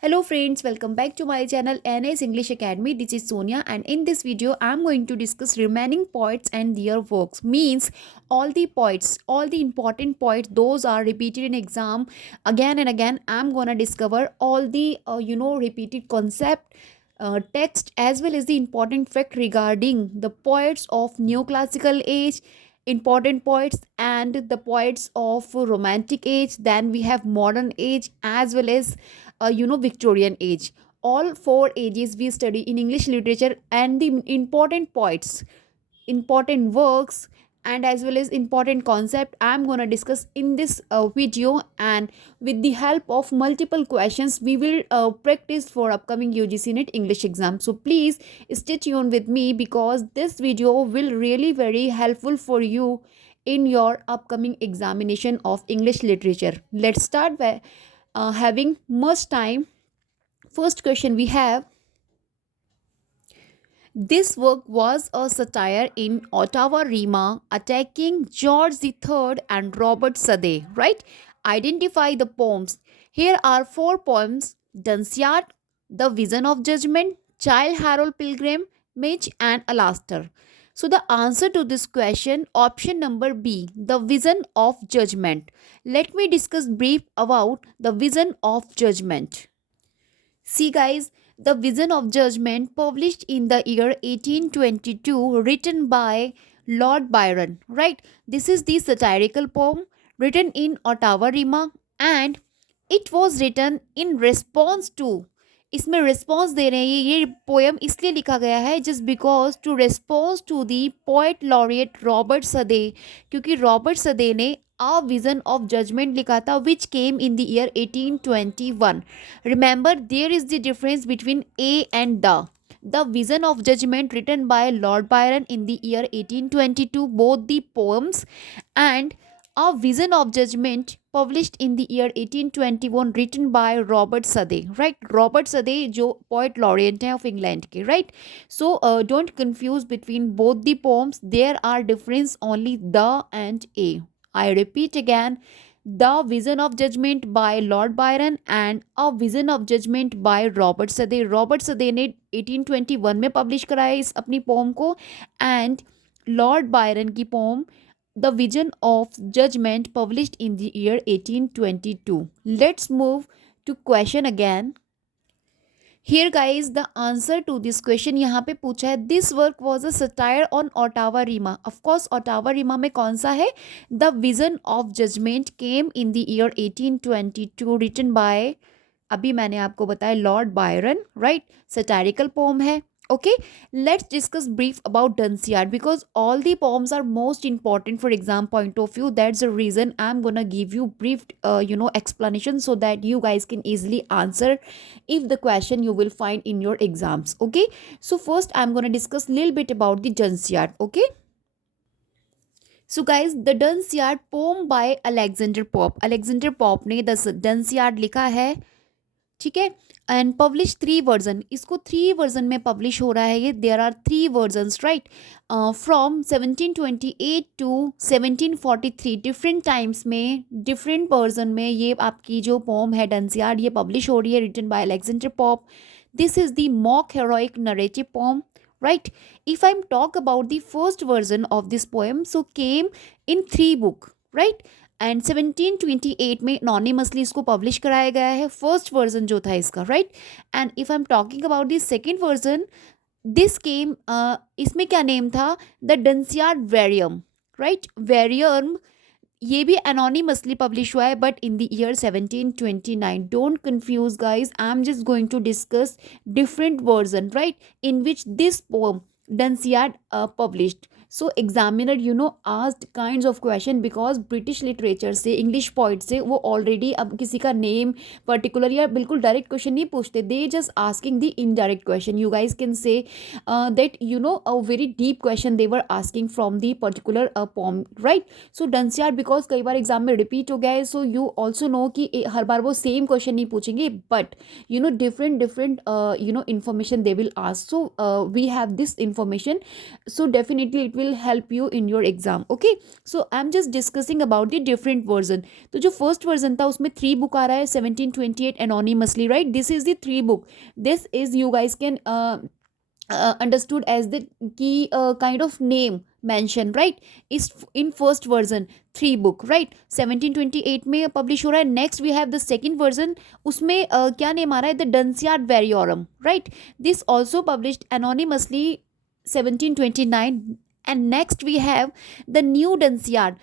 Hello friends, welcome back to my channel NS English Academy. This is Sonia and in this video I am going to discuss remaining poets and their works. Means all the poets, all the important poets those are repeated in exam again and again. I am going to discover all the repeated concept text as well as the important fact regarding the poets of neoclassical age, important poets and the poets of romantic age. Then we have modern age as well as Victorian age. All four ages we study in English literature and the important poets, important works and as well as important concept I'm going to discuss in this video, and with the help of multiple questions we will practice for upcoming UGC NET English exam. So please stay tuned with me because this video will really very helpful for you in your upcoming examination of English literature. Let's start by having much time. First question we have: this work was a satire in Ottawa Rima attacking George III and Robert Sade, right? Identify the poems. Here are four poems: Dunciad, The Vision of Judgment, Childe Harold Pilgrim, Mitch, and Alastair. So, the answer to this question, option number B, The Vision of Judgment. Let me discuss brief about The Vision of Judgment. See, guys, The Vision of Judgment, published in the year 1822, written by Lord Byron, right? This is the satirical poem written in Ottawa Rima, and it was written in response to, इसमें response दे रहे हैं ये poem इसलिए लिखा गया है just because to response to the poet laureate Robert Southey, क्योंकि रॉबर्ट सदे ने A Vision of Judgment लिखा था which came in the year 1821. Remember, there is the difference between A and the. The Vision of Judgment written by Lord Byron in the year 1822, both the poems, and A Vision of Judgment published in the year 1821 written by Robert Sade, right? Robert Sade जो poet laureate हैं of England के, right? So don't confuse between both the poems. There are difference only the and A. I repeat again, The Vision of Judgment by Lord Byron and A Vision of Judgment by Robert Sade. Robert Sade ने 1821 में publish कराया इस अपनी poem को, and Lord Byron की poem The Vision of Judgment published in the year 1822. Let's move to question again. Here guys, the answer to this question यहाँ पे पूछा है, this work was a satire on Ottawa Rima. Of course Ottawa Rima में कौन सा है? The Vision of Judgment came in the year 1822, written by, अभी मैंने आपको बताया, Lord Byron, right? Satirical poem है. Okay, let's discuss brief about Dunciad because all the poems are most important for exam point of view. That's the reason I'm gonna give you brief explanation so that you guys can easily answer if the question you will find in your exams. Okay, so first I'm gonna discuss little bit about the Dunciad. Okay, so guys, the Dunciad poem by Alexander Pope. Alexander Pope ने the Dunciad लिखा है, ठीक है, and publish three version. इसको three version में publish हो रहा है ये. There are three versions, right? From 1728 to 1743, different times में डिफरेंट वर्जन में ये आपकी जो पोम है डंसियार्ड ये पब्लिश हो रही है, written by Alexander Pope. This is the mock heroic narrative poem, right? If I'm talk about the first version of this poem, so came in three book, right? And 1728 में anonymously इसको पब्लिश कराया गया है, फर्स्ट वर्जन जो था इसका, right? And if I am talking about the second version, this came, इसमें क्या नेम था? द डंसियार्ड वेरियम, राइट? वेरियम ये भी anonymously पब्लिश हुआ है but in the year 1729. Don't confuse guys, I am just going to discuss different version, right, in which this poem Dunciad published. So examiner asked kinds of question because British literature से English poet से वो already अब किसी का name particular या बिल्कुल direct question नहीं पूछते, they just asking the indirect question. You guys can say that a very deep question they were asking from the particular poem, right? So Dunciad because कई बार exam में repeat हो गया है, so you also know कि हर बार वो same question नहीं पूछेंगे, but different information they will ask. So we have this information, so definitely it will help you in your exam. Okay, so I'm just discussing about the different version. तो जो first version था उसमें 3 बुक आ रहा है 1728 anonymously, right? This is the 3 book. This is you guys can understood as the key kind of name mention, right? Is in first version 3 book, right? 1728 में publish हो रहा है. Next we have the second version. उसमें क्या name आ रहा है? The Dunciad Variorum, right? This also published anonymously 1729. And next we have the New Dunciad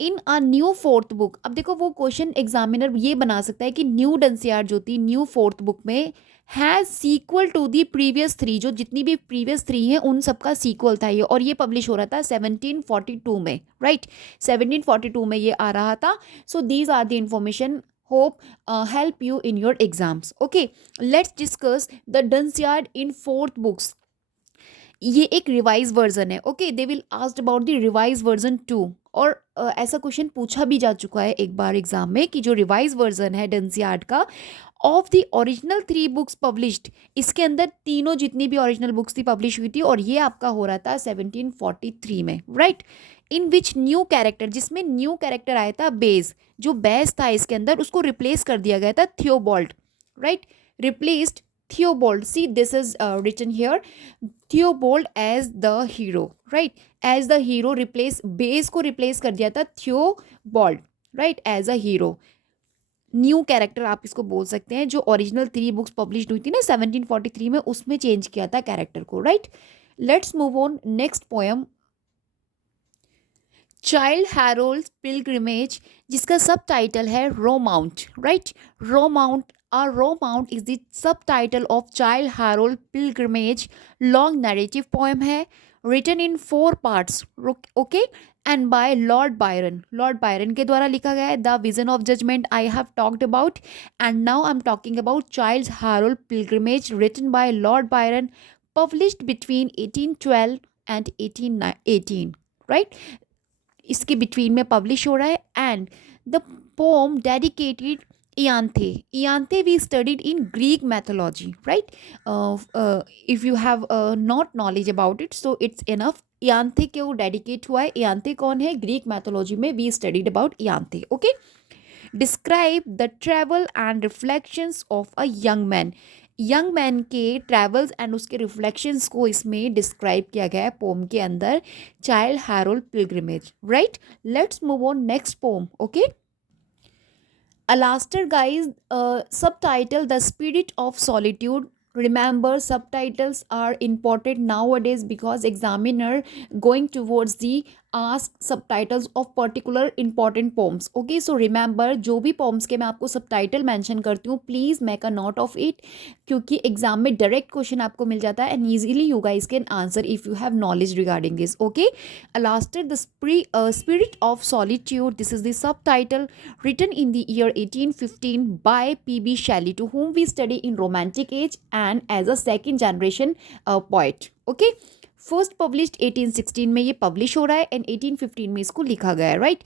in a new fourth book. अब देखो वो क्वेश्चन एग्जामिनर ये बना सकता है कि न्यू डंसियार जो थी न्यू फोर्थ बुक में has sequel to the previous 3, जो जितनी भी प्रीवियस 3 हैं उन सबका सीक्वल था ये, और ये पब्लिश हो रहा था 1742 में, राइट? 1742 में ये आ रहा था. So these are the information, hope help you in your exams. Okay, let's discuss the Dunciad in fourth books. ये एक रिवाइज वर्जन है. Okay, they will asked about the revise version 2. और ऐसा क्वेश्चन पूछा भी जा चुका है एक बार एग्जाम में कि जो रिवाइज वर्जन है डंसियार्ड का of the original 3 books published, इसके अंदर तीनों जितनी भी ओरिजिनल बुक्स थी पब्लिश हुई थी, और ये आपका हो रहा था 1743 में, right? In which new character, जिसमें न्यू कैरेक्टर आया था बेस, जो बेस था इसके अंदर उसको रिप्लेस कर दिया गया था Theobald, right? Replaced Theobald. See this is written here, Theobald as the hero, right? As the hero replace, base को रिप्लेस कर दिया था Theobald, right? As a hero, new character आप इसको बोल सकते हैं. जो ओरिजिनल 3 बुक्स पब्लिश हुई थी ना 1743 में, उसमें चेंज किया था कैरेक्टर को, right? Let's move on next poem, child Harold pilgrimage, जिसका सब टाइटल है रोमाउंट, राइट? रोमाउंट, a romount is the subtitle of Child Harold Pilgrimage. Long narrative poem है, written in 4 parts, okay, and by Lord Byron. Lord Byron के द्वारा लिखा गया है. The Vision of Judgment I have talked about, and now I'm talking about Child Harold Pilgrimage, written by Lord Byron, published between 1812 and 1818, right? इसके बिटवीन में publish हो रहा है. And the pome dedicated Ianthe. Ianthe we studied in Greek mythology, right? If you have not knowledge about it, so it's enough. Ianthe क्यों डेडिकेट हुआ है? Ianthe कौन है? ग्रीक मैथोलॉजी में we studied about Ianthe. Okay, describe the travel and reflections of a young man. Young man के travels and उसके reflections को इसमें डिस्क्राइब किया गया है पोम के अंदर, Childe Harold pilgrimage, right? Let's move on next poem. Okay, Alastair, guys, subtitle The Spirit of Solitude. Remember, subtitles are important nowadays because examiner going towards the ask subtitles of particular important poems. Okay, so remember, जो भी poems के मैं आपको subtitle mention करती हूँ, please make a note of it, क्योंकि एग्जाम में direct question आपको मिल जाता है and easily you guys can answer if you have knowledge regarding this. Okay, Alastair the Spirit of Solitude, this is the subtitle, written in the year 1815 by P.B. Shelley, to whom we study in Romantic Age and as a second generation poet. Okay, first published 1816 में ये पब्लिश हो रहा है एंड 1815 में इसको लिखा गया है, राइट?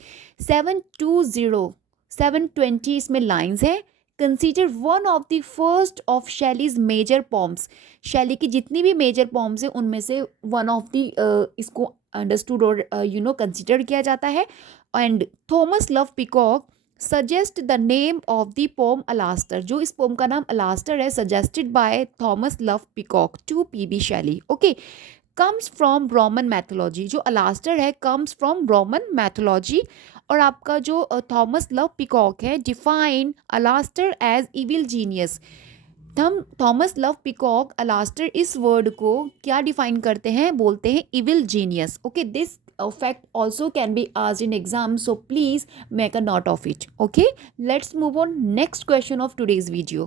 720 इसमें लाइंस है. Consider one of the first of Shelley's major poems. Shelley की जितनी भी मेजर पॉम्स हैं उनमें से वन ऑफ द इसको अंडरस्टूड और कंसिडर किया जाता है. And Thomas Love Peacock suggest the name of the poem Alastor. जो इस पोम का नाम अलास्टर है, suggested by Thomas Love Peacock to P B. Shelley. Okay, comes from Roman mythology. जो अलास्टर है कम्स फ्रॉम रोमन मैथोलॉजी. और आपका जो थॉमस लव पिकॉक है डिफाइन अलास्टर एज इविल जीनियस. हम थॉमस लव पिकॉक अलास्टर इस वर्ड को क्या डिफाइन करते हैं? बोलते हैं evil genius. Okay, this fact also can be asked in exam, so please make a note of it. Okay, let's move on next question of today's video.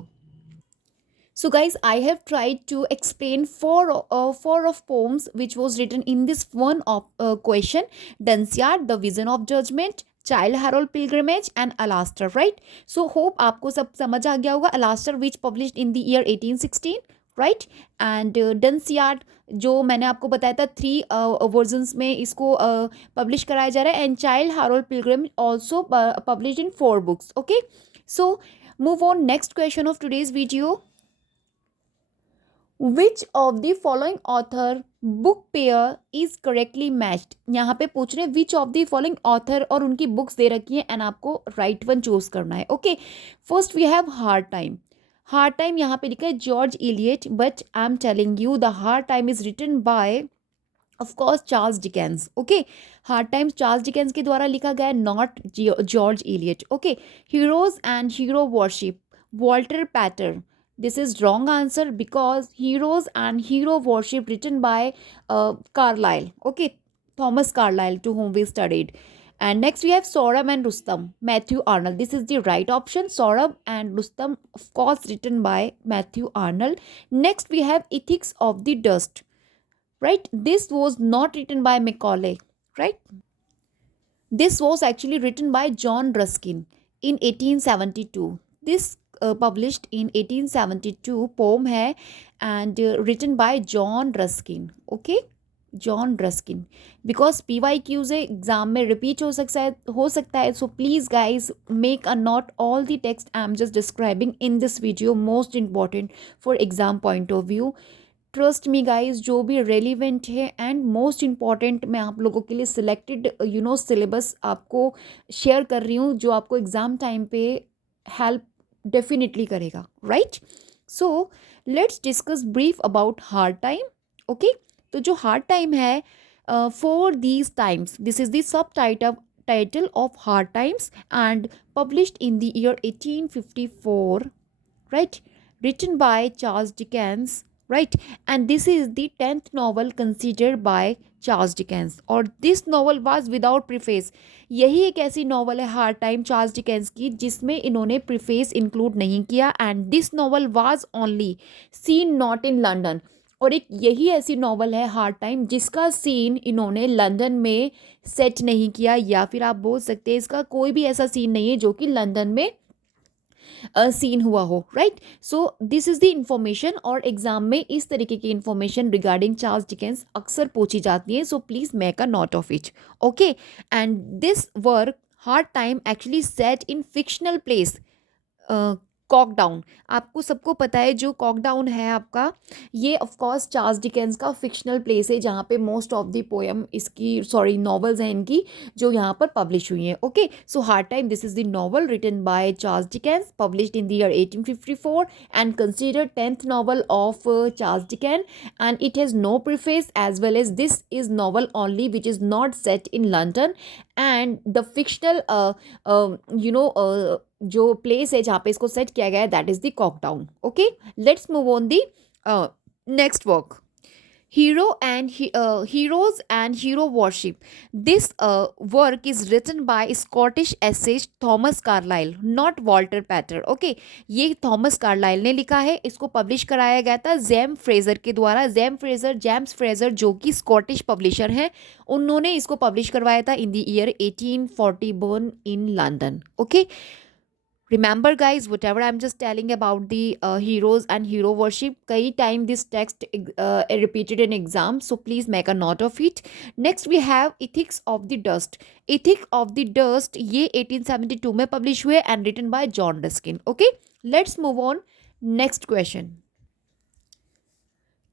So guys, I have tried to explain four of poems which was written in this one of question: Dunciad, The Vision of Judgment, Child Harold Pilgrimage and Alastair, right? So hope आपको सब समझ आ गया होगा. Alastair which published in the year 1816, right? And Dunciad जो मैंने आपको बताया था 3 वर्जन्स में इसको पब्लिश कराया जा रहा है. And child Harold Pilgrim also published in 4 books. Okay, so move on next question of today's video. Which of the following author book pair is correctly matched, यहाँ पे पूछ रहे हैं which of the following author, और उनकी बुक्स दे रखी है एंड आपको राइट वन चूज करना है. Okay, first we have Hard Time. Hard Time यहाँ पे लिखा है George Eliot, but I am telling you the Hard Time is written by of course Charles Dickens. Okay, Hard Times Charles Dickens के द्वारा लिखा गया है, not George Eliot. Okay, Heroes and Hero Worship, Walter Pater. This is wrong answer because Heroes and Hero Worship written by Carlyle. Okay, Thomas Carlyle, to whom we studied. And next we have Soram and Rustam, Matthew Arnold. This is the right option. Soram and Rustam, of course, written by Matthew Arnold. Next we have Ethics of the Dust. Right? This was not written by Macaulay. Right? This was actually written by John Ruskin in 1872. This published in 1872 poem है and written by John Ruskin. Okay, John Ruskin. Because PYQ से एग्जाम में रिपीट हो सकता है so please guys make a note all the text I am just describing in this video, most important for exam point of view. Trust me guys, जो भी रेलिवेंट है and most important मैं आप लोगों के लिए सिलेक्टेड सिलेबस आपको शेयर कर रही हूँ जो आपको एग्ज़ाम टाइम पे हेल्प डेफिनेटली करेगा. Right, so let's discuss brief about hard time. Okay, तो जो हार्ड टाइम है, for these times, this is the sub title of hard times and published in the year 1854. Right, written by Charles Dickens, right? And this is the 10th novel considered by Charles Dickens, और this novel was without preface. यही एक ऐसी नॉवल है hard time Charles Dickens की जिसमें इन्होंने preface include नहीं किया. And this novel was only seen not in London, और एक यही ऐसी नॉवल है हार्ड टाइम जिसका सीन इन्होंने लंदन में सेट नहीं किया, या फिर आप बोल सकते हैं इसका कोई भी ऐसा सीन नहीं है जो कि लंदन में सीन हुआ हो. Right, so this is the information, और एग्जाम में इस तरीके की इंफॉर्मेशन रिगार्डिंग चार्ल्स डिकेंस अक्सर पूछी जाती है. So please make a note of it. Okay, and this work Hard Time actually set in fictional place Coketown. आपको सबको पता है जो कॉकडाउन है आपका, ये ऑफ कोर्स चार्ल्स डिकेंस का फिक्शनल प्लेस है जहाँ पे most of the poem novels हैं इनकी जो यहाँ पर पब्लिश हुई हैं. Okay, so Hard Time, this is the novel written by Charles Dickens, published in the year 1854 and considered 10th novel of Charles Dickens, and it has no preface as well as this is novel only which is not set in London. And the fictional जो place है जहाँ पे इसको सेट किया गया है that is the Coketown. Okay, let's move on the next work, heroes and hero worship. This work is written by Scottish essayist Thomas Carlyle, not Walter Pater. Okay, ये थॉमस कार्लाइल ने लिखा है. इसको पब्लिश कराया गया था जेम फ्रेजर के द्वारा. जेम्स फ्रेजर जो कि स्कॉटिश पब्लिशर हैं, उन्होंने इसको पब्लिश करवाया था इन the year 1841 in London. Okay, remember guys, whatever I'm just telling about the heroes and hero worship, kai time this text repeated in exam, so please make a note of it. Next we have Ethics of the Dust. Ethics of the Dust ye 1872 में publish हुए and written by John Ruskin. Okay, let's move on. Next question.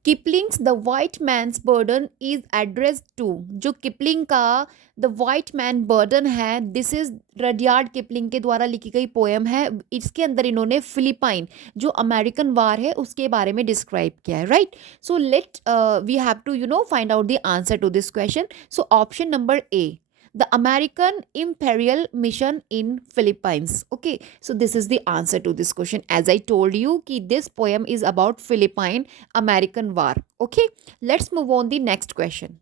Kipling's The White Man's Burden is address to. जो Kipling का the White Man Burden है, this is Rudyard Kipling के द्वारा लिखी गई पोएम है. इसके अंदर इन्होंने फिलिपाइन जो अमेरिकन वार है उसके बारे में डिस्क्राइब किया है. Right, so let we have to find out the answer to this question. So option number A, the American imperial mission in Philippines. Okay, so this is the answer to this question. As I told you ki this poem is about Philippine American war. Okay, let's move on the next question.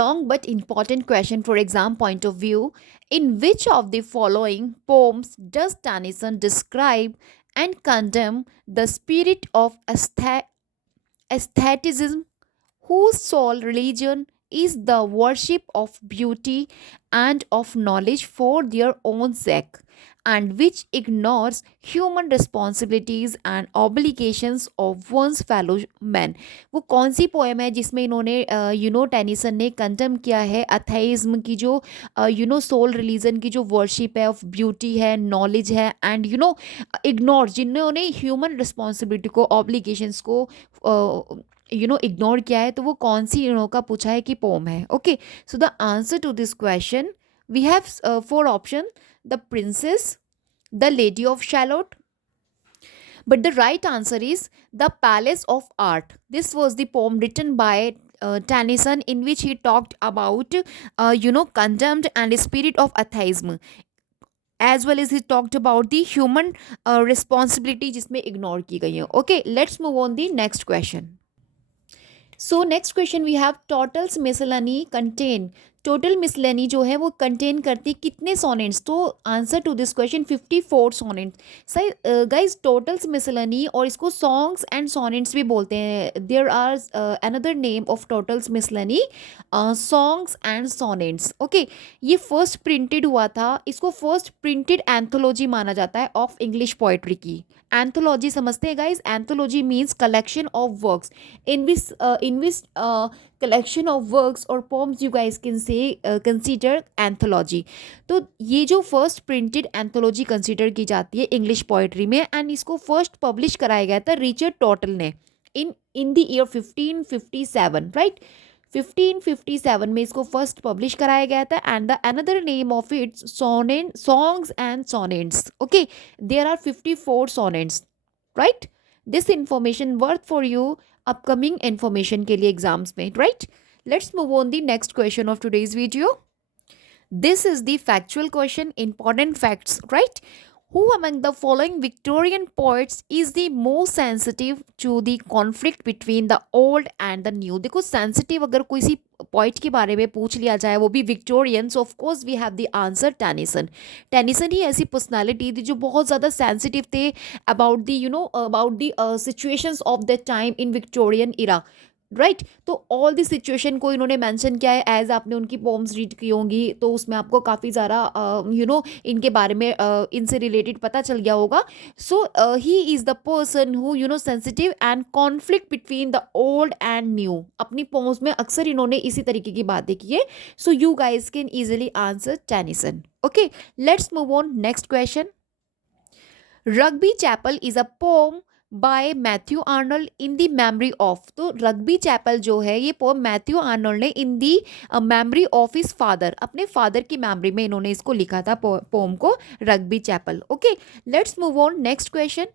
Long but important question for exam point of view. In which of the following poems does Tennyson describe and condemn the spirit of aestheticism, whose sole religion is the worship of beauty and of knowledge for their own sake, and which ignores human responsibilities and obligations of one's fellow men? वो कौन सी पोएम है जिसमें इन्होंने टेनिसन ने कंडेम किया है अथेइज्म की जो सोल रिलीजन की जो वर्शिप है, ऑफ ब्यूटी है, नॉलेज है, एंड इग्नोर जिन्होंने ह्यूमन रिस्पॉन्सिबिलिटी को, ऑब्लिगेशंस को इग्नोर किया है, तो वो कौन सी का पूछा है कि पोम है. Okay, so the answer to this question we have four option: the princess, the lady of Shalott, but the right answer is The Palace of Art. This was the poem written by Tennyson, in which he talked about, contempt and spirit of atheism, as well as he talked about the human responsibility जिसमें ignore की गई है. Okay, let's move on the next question. So next question we have Tottel's Miscellany contain. Tottel Miscellany जो है वो contain करती कितने sonnets? तो answer to this question 54 sonnets. सही गाइज, टोटल्स मिसलेनी और इसको सॉन्ग्स एंड सोनेट्स भी बोलते हैं. There are another name of Tottel's Miscellany, Songs and sonnets. Okay, ये फर्स्ट प्रिंटेड हुआ था, इसको फर्स्ट प्रिंटेड एंथोलॉजी माना जाता है ऑफ इंग्लिश पोइट्री की. एंथोलॉजी समझते हैं guys? Anthology means collection of works in which collection of works or poems you guys can say consider anthology. तो ये जो फर्स्ट प्रिंटेड एंथोलॉजी कंसिडर की जाती है इंग्लिश पोइट्री में, एंड इसको फर्स्ट पब्लिश कराया गया था रिचर्ड टोटल ने इन द ईयर 1557, राइट. 1557 में इसको फर्स्ट पब्लिश कराया गया था. And the another name of it songs and sonnets. Okay, there are 54 sonnets, right. This information worth for you upcoming information के लिए एग्जाम्स में, right. Let's move on the next question of today's video. This is the factual question, important facts, right? Who among the following Victorian poets is the most sensitive to the conflict between the old and the new? देखो, sensitive अगर कोई C point के बारे में पूछ लिया जाए, वो भी Victorian, so of course we have the answer Tennyson. Tennyson ही ऐसी पर्सनालिटी थी जो बहुत ज़्यादा सेंसिटिव थे about the about the situations of the time in Victorian era, right. तो ऑल द सिचुएशन को इन्होंने मेंशन किया है. एज आपने उनकी पोम्स रीड की होंगी तो उसमें आपको काफ़ी ज़्यादा इनके बारे में इनसे रिलेटेड पता चल गया होगा. So he is the person who sensitive and conflict between the old and new. अपनी पोम्स में अक्सर इन्होंने इसी तरीके की बातें की है. So you guys can easily answer Tennyson. Okay, let's move on next question. Rugby Chapel is a poem by Matthew Arnold in the memory of. तो रग्बी चैपल जो है ये पोम मैथ्यू आर्नल्ड ने in the memory of his father, अपने father की memory में इन्होंने इसको लिखा था पोम को, Rugby Chapel. Okay, let's move on next question.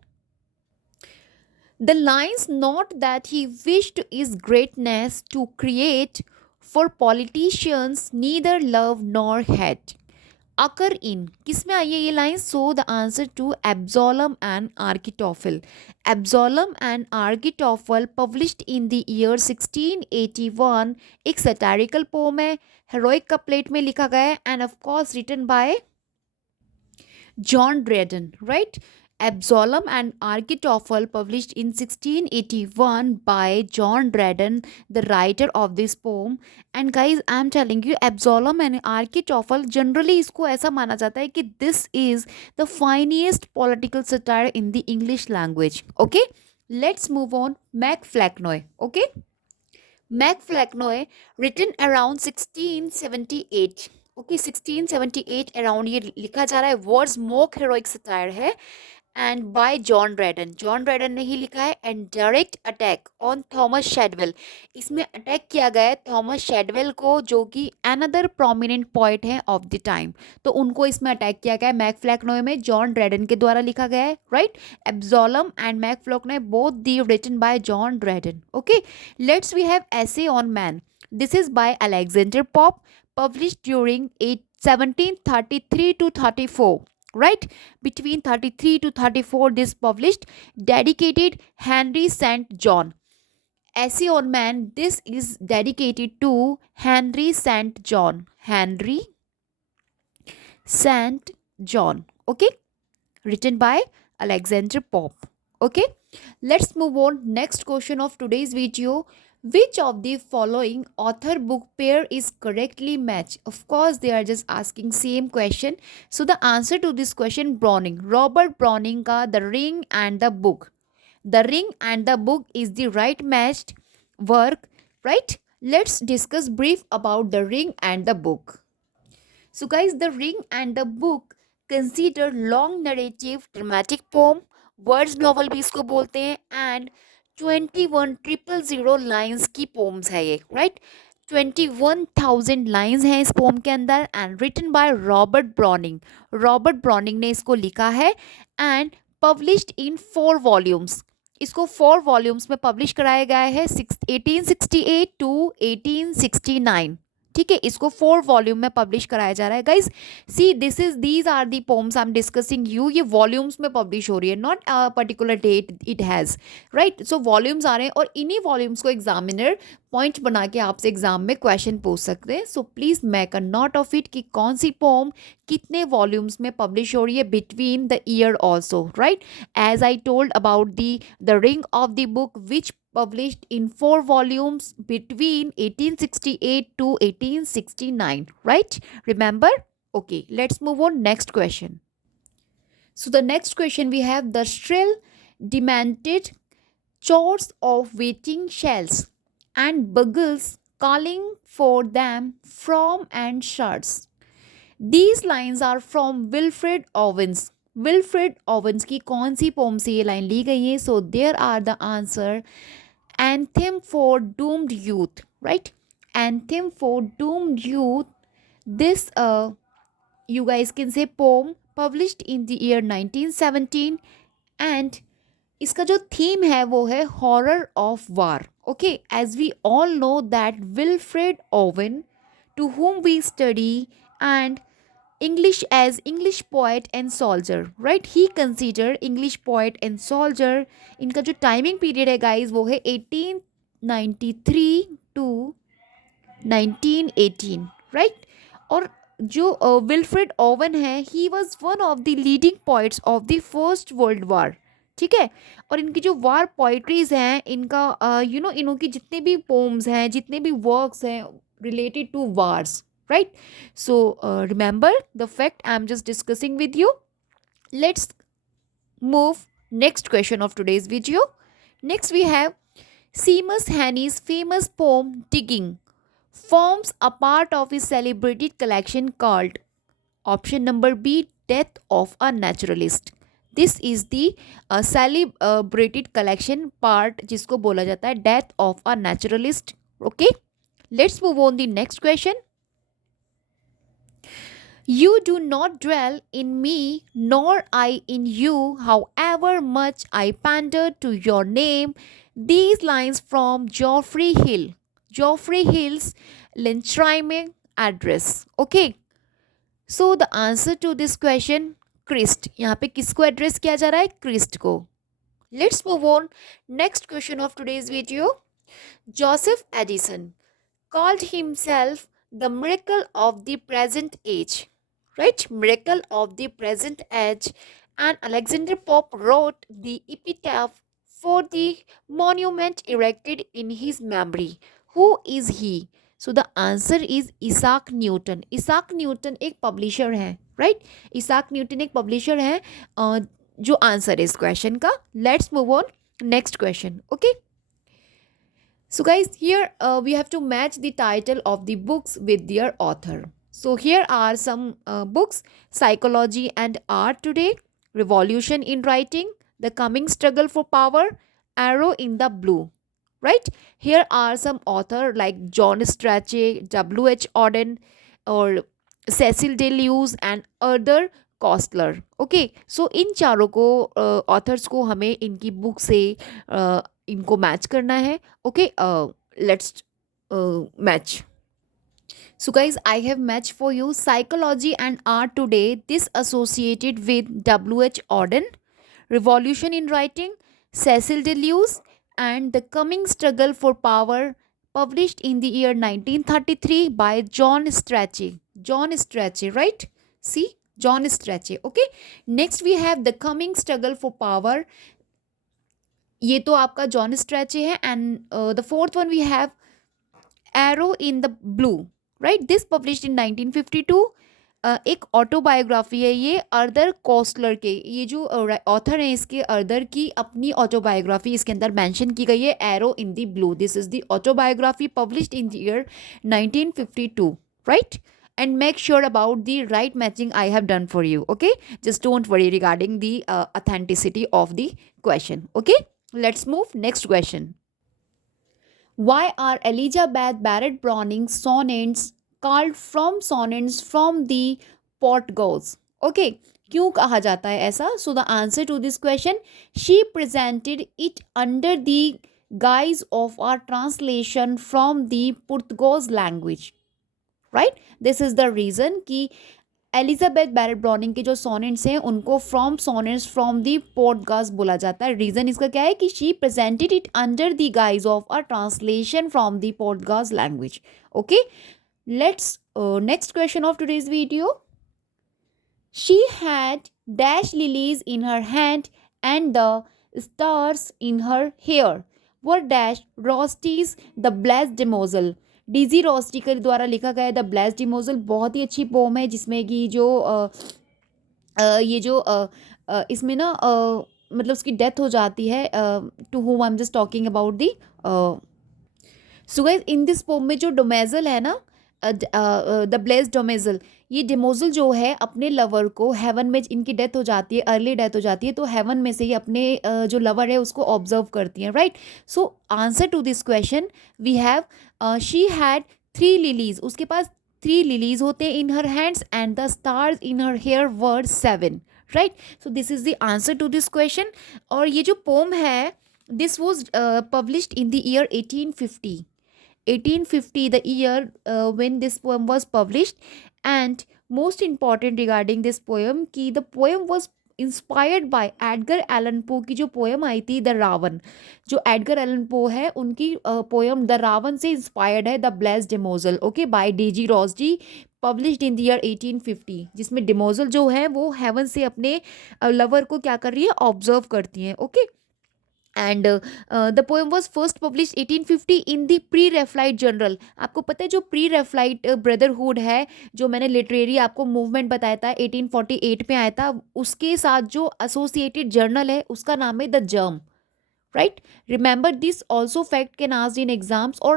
The lines not that he wished is greatness to create for politicians neither love nor hate occur in. किस में आई है ये लाइन? So the answer to Absalom and Achitophel. Absalom and Achitophel published in the year 1681 एक satirical poem है, heroic couplet में लिखा गया है, and of course written by John Dryden, right. Absalom and Architophel, published in 1681 by John Dryden, the writer of this poem. And guys, I am telling you, Absalom and Architophel, generally इसको ऐसा माना जाता है कि this is the finest political satire in the English language. Okay, let's move on. Mac Flecknoe. Okay, Mac Flecknoe, written around 1678. Okay, 1678 around ये लिखा जा रहा है. वर्ड्स मोक हेरोइक सटायर है, and by John Dryden. John Dryden ने ही लिखा है. And direct attack on Thomas Shadwell. इसमें अटैक किया गया है थॉमस शेडवेल को, जो कि अनदर प्रोमिनेंट पॉइंट है ऑफ द टाइम. तो उनको इसमें अटैक किया गया है मैक फ्लैक्नोय में, जॉन ड्रेडन के द्वारा लिखा गया है, right. Absalom and Mac Flecknoe both the written by John Dryden. Okay, let's we have Essay on Man. This is by Alexander Pope, published during 1733 to 34, right. Between 33 to 34 this published, dedicated Henry St John. Essay on Man, this is dedicated to Henry St John. Henry St John. Okay, written by Alexander Pope. Okay, let's move on. Next question of today's video. Which of the following author book pair is correctly matched? Of course, they are just asking same question. So the answer to this question, Browning. Robert Browning का The Ring and the Book. The Ring and the Book is the right matched work, right? Let's discuss brief about The Ring and the Book. So guys, The Ring and the Book consider long narrative dramatic poem, words novel भी इसको बोलते हैं, and 21,000 लाइन्स की पोम्स है ये, राइट। 21,000 लाइन्स हैं इस poem के अंदर and written by Robert Browning. Robert Browning ने इसको लिखा है एंड पब्लिश्ड इन 4 वॉल्यूम्स। इसको 4 वॉल्यूम्स में पब्लिश कराया गया है 1868 टू 1869। ठीक है, इसको 4 वॉल्यूम में पब्लिश कराया जा रहा है guys. See these are the poems I am discussing you, ये वॉल्यूम्स में पब्लिश हो रही है, not particular date it has, right. So volumes आ रहे हैं और इन्हीं वॉल्यूम्स को एग्जामिनर पॉइंट बना के आपसे एग्जाम में क्वेश्चन पूछ सकते हैं। So please make a note of it कि कौन सी पोम कितने वॉल्यूम्स में पब्लिश हो रही है between the year also, right. As I told about the ring of the book which published in 4 volumes between 1868 to 1869, right? Remember? Okay, let's move on next question. So the next question we have the shrill demanded chords of waiting shells and bugles calling for them from and shards. These lines are from Wilfred Owens. Wilfred Owens की कौन सी पोम से ये लाइन ली गई है? So there are the answer. Anthem for Doomed Youth, right? Anthem for Doomed Youth. This you guys can say poem published in the year 1917 and इसका जो थीम है वो है horror of war. Okay, as we all know that Wilfred Owen to whom we study and English as English poet and soldier, right? He considered English poet and soldier. इनका जो timing period है गाइज वो है 1893 टू 1918, राइट। और जो Wilfred Owen है he was one of the leading poets of the first world war. ठीक है, और इनकी जो वार पोइट्रीज हैं इनका इनकी जितने भी पोम्स हैं जितने भी वर्क्स हैं related to wars, right? So remember the fact I'm just discussing with you. Let's move next question of today's video. Next we have Seamus Heaney's famous poem Digging forms a part of his celebrated collection called option number B Death of a Naturalist. This is the celebrated collection part जिसको बोला जाता है Death of a Naturalist. Okay, let's move on the next question. You do not dwell in me, nor I in you, however much I pander to your name. These lines from Geoffrey Hill. Geoffrey Hill's Lynchriming Address. Okay. So the answer to this question, Christ. यहाँ पे किसको एड्रेस किया जा रहा है? क्रिस्ट को. Let's move on. Next question of today's video. Joseph Addison called himself the miracle of the present age, right? Miracle of the present age. And Alexander Pope wrote the epitaph for the monument erected in his memory. Who is he? So the answer is Isaac Newton. Isaac Newton एक पब्लिशर है, right? Isaac Newton एक पब्लिशर है जो आंसर है इस क्वेश्चन का. Let's move on next question. Okay. So guys, here we have to match the title of the books with their author. So here are some books: Psychology and Art Today, Revolution in Writing, The Coming Struggle for Power, Arrow in the Blue. Right? Here are some author like John Strachey, W.H. Auden, or Cecil Deleuze and other Kostler. Okay, so इन चारों को ऑथर्स को हमें इनकी बुक से इनको मैच करना है. Okay, let's match. So guys, I have matched for you Psychology and Art Today. This associated with W.H. Auden, Revolution in Writing, Cecil Deleuze, and The Coming Struggle for Power, published in the year 1933 by John Strachey. John Strachey, right? See, John Strachey. Okay. Next we have The Coming Struggle for Power. ये तो आपका John Strachey है. And the fourth one we have arrow in the blue, right. This published इन 1952. एक ऑटोबायोग्राफी है ये अर्थर कोस्टलर के. ये जो ऑथर है इसके अर्थर की अपनी ऑटोबायोग्राफी इसके अंदर मेंशन की गई है, arrow in the blue. This is the autobiography published in the year 1952, right. And make sure about the right matching I have done for you. Okay, just don't worry regarding the authenticity of the question. Okay. Let's move next question. Why are Elizabeth Barrett Browning sonnets called from sonnets from the Portuguese? Okay, क्यों कहा जाता है ऐसा? So the answer to this question, she presented it under the guise of a translation from the Portuguese language. Right, this is the reason कि Elizabeth Barrett Browning के जो sonnets हैं उनको from sonnets from the podcast बोला जाता है. Reason इसका क्या है कि she presented it under the guise of a translation from the podcast language. Okay, let's next question of today's video. She had dash lilies in her hand and the stars in her hair. Were dash Rosty's The Blessed Demoiselle. D G Rossetti के द्वारा लिखा गया the blessed डिमोजल बहुत ही अच्छी पोम है जिसमें कि जो ये जो इसमें ना मतलब उसकी डेथ हो जाती है. To whom I am just talking about the. So guys in this poem में जो डोमेजल है ना, द ब्लेस्ड डोमेजल, ये डिमोजल जो है अपने लवर को हेवन में, इनकी डेथ हो जाती है, अर्ली डेथ हो जाती है, तो हेवन में से ही अपने जो लवर है उसको ऑब्जर्व करती हैं. Right, so answer to this question we have she had 3 lilies. उसके पास 3 लिलीज होते हैं in her hands and the stars in her hair were 7. Right, so this is the answer to this question. और ये जो poem है this was published in the year 1850. 1850 the year when this poem was published. And most important regarding this poem कि the poem was inspired by Edgar Allan Poe की जो poem I थी द रावण. जो Edgar Allan Poe है उनकी poem the Ravan से inspired है the blessed damozel. Okay, by D G Rossetti, published in the year 1850, जिसमें डिमोजल जो है वो हेवन से अपने लवर को क्या कर रही है, ऑब्जर्व करती हैं. Okay, and the poem was first publish 1850 in the pre Raphaelite journal. आपको पता है जो प्री रेफलाइट ब्रदरहुड है, जो मैंने लिटरेरी आपको मूवमेंट बताया था 1848 में आया था, उसके साथ जो एसोसिएटेड जर्नल है उसका नाम है the germ. Right, remember this also fact can asked in exams or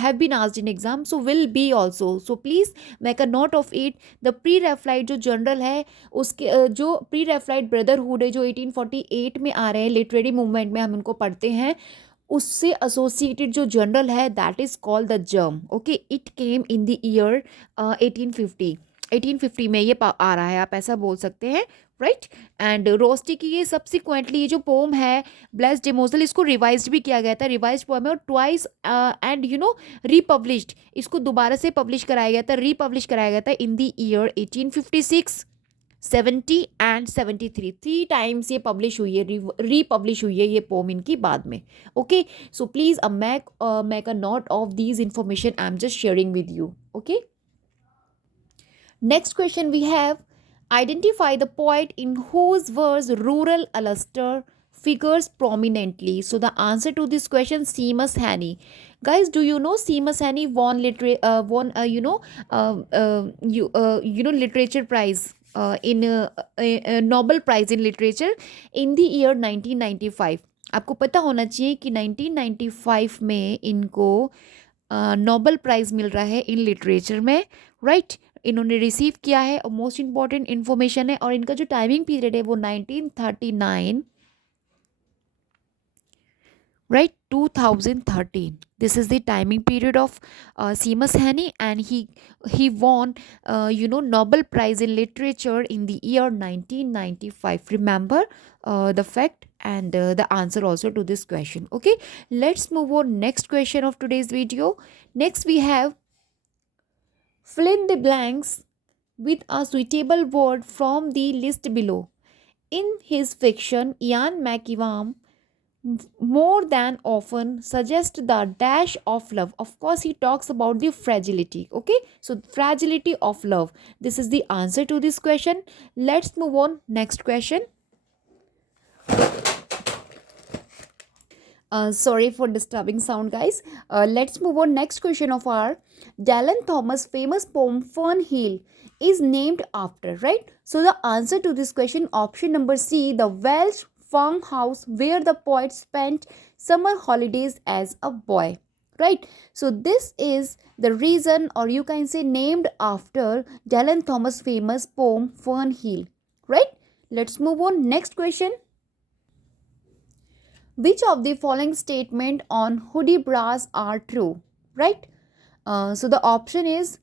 have been asked in exams, so will be also, so please make a note of it. The pre-Raphaelite जो जर्नल है उसके जो pre-Raphaelite brotherhood है जो 1848 में आ रहे हैं, literary movement में हम इनको पढ़ते हैं, उससे एसोसिएटेड जो जर्नल है that is called the germ. Okay, it came in the year 1850. 1850 में ये आ रहा है, आप ऐसा बोल सकते हैं. राइट, एंड रोस्टी की ये सब्सिक्वेंटली ये जो पोम है ब्लेस्ड डिमोजल, इसको रिवाइज भी किया गया था, रिवाइज पोम है, और ट्वाइस एंड यू नो रीपब्लिश्ड, इसको दोबारा से पब्लिश कराया गया था, रीपब्लिश कराया गया था इन द ईयर 1856, 70 एंड 73. 3 टाइम्स ये पब्लिश हुई है, रीपब्लिश हुई है ये पोम इनकी बाद में. ओके, सो please make a note of these information I am just sharing with you. Okay, next question we have, identify the poet in whose verse rural Ulster figures prominently. So the answer to this question, Seamus Heaney. Guys, do you know Seamus Heaney won literature prize in Nobel Prize in Literature in the year 1995. आपको पता होना चाहिए कि 1995 में इनको Nobel prize मिल रहा है in literature में. राइट, इन्होंने रिसीव किया है और मोस्ट इंपॉर्टेंट इन्फॉर्मेशन है. और इनका जो टाइमिंग पीरियड है वो 1939, right, 2013. This is the timing period of Seamus Heaney, and he won Nobel Prize in Literature in the year 1995. Remember the fact and the answer also to this question. Okay, let's move on next question of today's video. Next we have, fill in the blanks with a suitable word from the list below. In his fiction, Ian McEwan more than often suggest the dash of love. Of course, he talks about the fragility. Okay, so fragility of love, this is the answer to this question. Let's move on next question. Sorry for disturbing sound, guys. Let's move on next question of our Dylan Thomas famous poem Fernhill is named after. Right, so the answer to this question, option number C, the Welsh farmhouse where the poet spent summer holidays as a boy. Right, so this is the reason, or you can say named after Dylan Thomas famous poem Fernhill. Right, let's move on next question. Which of the following statement on Hudibras are true? Right? So the option is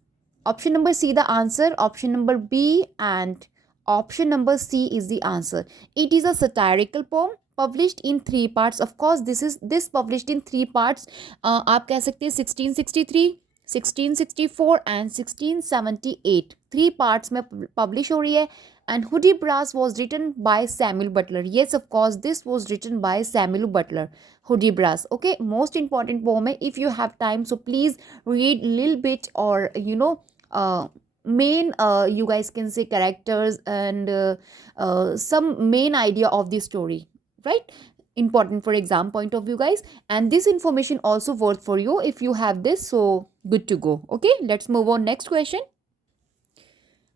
option number C the answer, option number B and option number C is the answer. It is a satirical poem published in three parts. Of course, this published in three parts. आप कह सकते हैं 1663, 1664 and 1678 three parts में publish हो रही है. And Hudibras was written by Samuel Butler. Yes, of course, this was written by Samuel Butler. Hudibras. Okay, most important poem. If you have time, so please read little bit or main you guys can say characters and some main idea of the story, right? Important for exam point of view, guys. And this information also worth for you if you have this. So good to go. Okay, let's move on. Next question.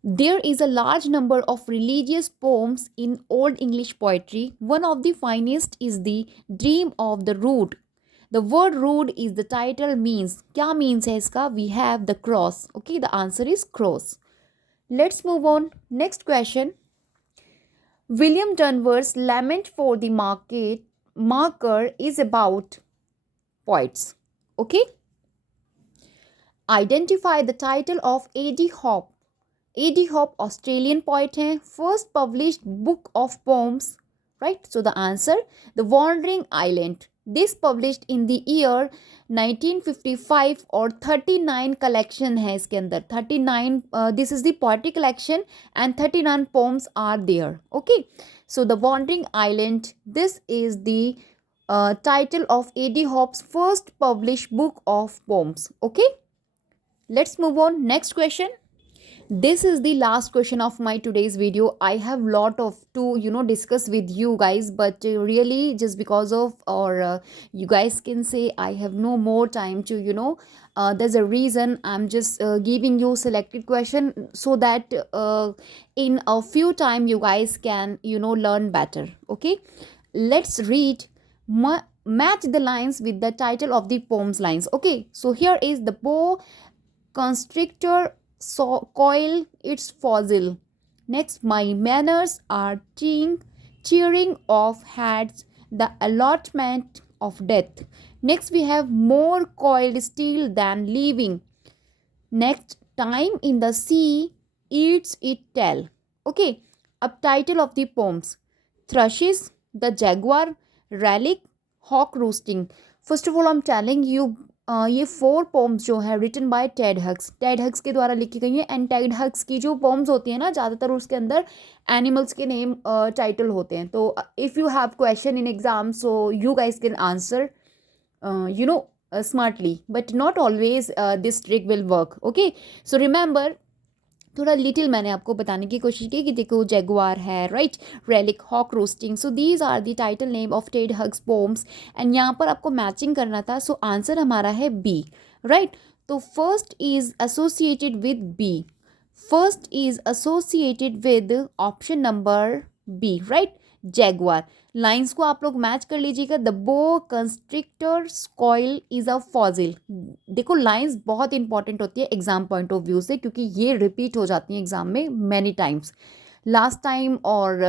There is a large number of religious poems in Old English poetry. One of the finest is the Dream of the Rood. The word rood is the title means. क्या means है इसका? We have the cross. Okay, the answer is cross. Let's move on. Next question. William Dunbar's Lament for the Marker is about poets. Okay. Identify the title of A.D. Hope. A.D. Hope Australian poet हैं. First published book of poems, right? So the answer the wandering island. This published in the year 1955 और 39 collection है इसके अंदर. 39 this is the poetry collection and 39 poems are there. Okay, so the wandering island, this is the title of A.D. Hope's first published book of poems. Okay, let's move on. Next question. This is the last question of my today's video. I have lot of to discuss with you guys, but really just because of or you guys can say I have no more time to there's a reason I'm just giving you selected question so that in a few time you guys can learn better. Okay, let's read match the lines with the title of the poem's lines. Okay, so here is the boa constrictor coil its fossil. Next, my manners are cheering of heads, the allotment of death. Next, we have more coiled steel than living. Next, time in the sea eats it tell. Okay, अब title of the poems. Thrushes, the jaguar, relic, hawk roosting. First of all, I'm telling you ये 4 पोम्स जो है written bye Ted hugs के द्वारा लिखी गई हैं. And Ted Hughes की जो पोम्स होती हैं ना, ज़्यादातर उसके अंदर एनिमल्स के नेम टाइटल होते हैं. तो if you have question in exam so you guys can answer smartly, but not always this trick will work. Okay, so remember, थोड़ा लिटिल मैंने आपको बताने की कोशिश की कि देखो जैगुआर है, right, relic, hawk roasting. So these are the title name of Ted Hughes poems. And यहाँ पर आपको मैचिंग करना था. सो आंसर हमारा है बी, राइट. तो first is associated with B. First is associated with option number B, right, jaguar. Lines को आप लोग मैच कर लीजिएगा. The boa constrictor coil is a fossil. देखो लाइंस बहुत इंपॉर्टेंट होती है एग्जाम पॉइंट ऑफ व्यू से, क्योंकि ये रिपीट हो जाती हैं एग्जाम में मैनी टाइम्स. लास्ट टाइम और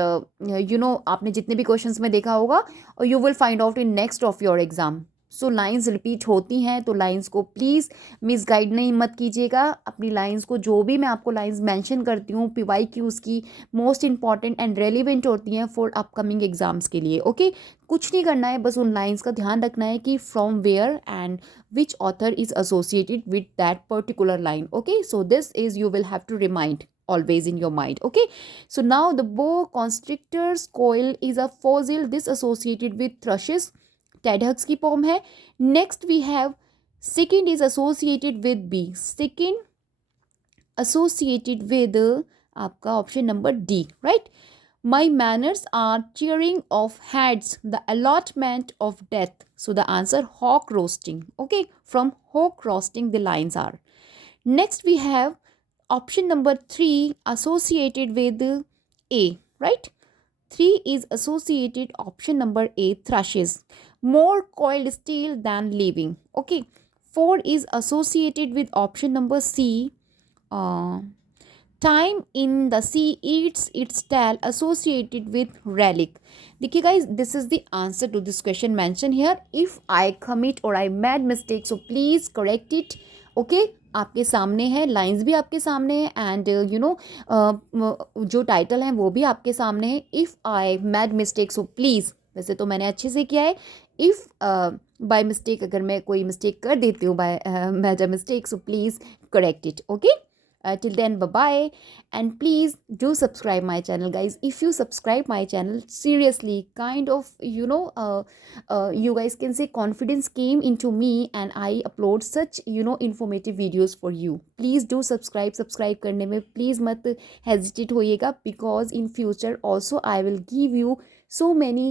आपने जितने भी क्वेश्चंस में देखा होगा, और you will find out in next of your exam. So lines repeat होती हैं, तो लाइंस को प्लीज़ मिसगाइड नहीं मत कीजिएगा. अपनी लाइंस को, जो भी मैं आपको लाइंस मेंशन करती हूँ पीवाई की, उसकी मोस्ट इंपॉर्टेंट एंड रेलिवेंट होती हैं फॉर अपकमिंग एग्जाम्स के लिए. ओके, कुछ नहीं करना है, बस उन लाइंस का ध्यान रखना है कि from where and which author is associated with that particular line. Okay, so this is you will have to remind always in your mind. Okay, so now the boa constrictor's coil is a fossil. This associated with thrushes, Ted Hughes की poem है. Next we have second is associated with B. Second associated with आपका option number D, right. My manners are cheering off heads, the allotment of death. So the answer hawk roosting. Okay, from hawk roosting the lines are. Next we have option number 3 associated with A, right. 3 is associated, option number A, thrushes, more coiled steel than living. Okay, 4 is associated with option number C, time in the sea eats its tail associated with relic. देखिए guys, this is the answer to this question mention here. If I commit और I made mistake so please correct it. Okay, आपके सामने है, लाइंस भी आपके सामने है, एंड जो टाइटल है वो भी आपके सामने है. If I made mistake so please, वैसे तो मैंने अच्छे से किया है. इफ बाय मिस्टेक, अगर मैं कोई मिस्टेक कर देती हूँ, by made a mistake, so please correct it. Okay, till then, bye bye, and please do subscribe my channel, guys. If you subscribe my channel, seriously, kind of, you guys can say confidence came into me, and I upload such, informative videos for you. Please do subscribe करने में please मत hesitate होइएगा, because in future also I will give you so many,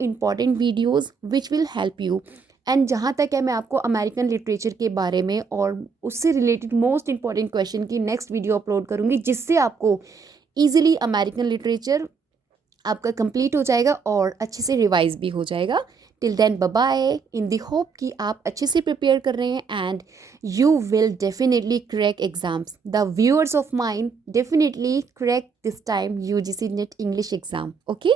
important videos which will help you. And जहाँ तक है, मैं आपको American literature के बारे में और उससे रिलेटेड मोस्ट इंपॉर्टेंट क्वेश्चन की नेक्स्ट वीडियो अपलोड करूँगी, जिससे आपको ईजिली अमेरिकन लिटरेचर आपका कंप्लीट हो जाएगा और अच्छे से रिवाइज भी हो जाएगा. Till then, bye bye, in the hope कि आप अच्छे से प्रिपेयर कर रहे हैं and you will definitely crack exams. The viewers of mind definitely crack this time UGC NET English exam. Okay.